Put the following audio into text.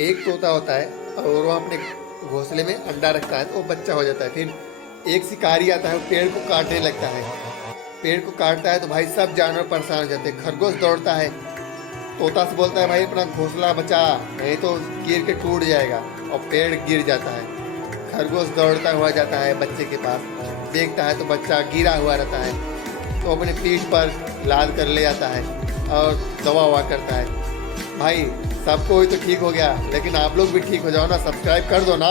एक तोता होता है और वो अपने घोंसले में अंडा रखता है तो वो बच्चा हो जाता है। फिर एक शिकारी आता है, वो पेड़ को काटने लगता है। पेड़ को काटता है तो भाई सब जानवर परेशान हो जाते हैं। खरगोश दौड़ता है, तोता से बोलता है भाई अपना घोंसला बचा, नहीं तो गिर के टूट जाएगा, और पेड़ गिर जाता है। खरगोश दौड़ता हुआ जाता है बच्चे के पास, देखता है तो बच्चा गिरा हुआ रहता है, तो अपने पीठ पर लाद कर ले आता है और दवा ववा करता है। भाई सबको ही तो ठीक हो गया, लेकिन आप लोग भी ठीक हो जाओ ना, सब्सक्राइब कर दो ना।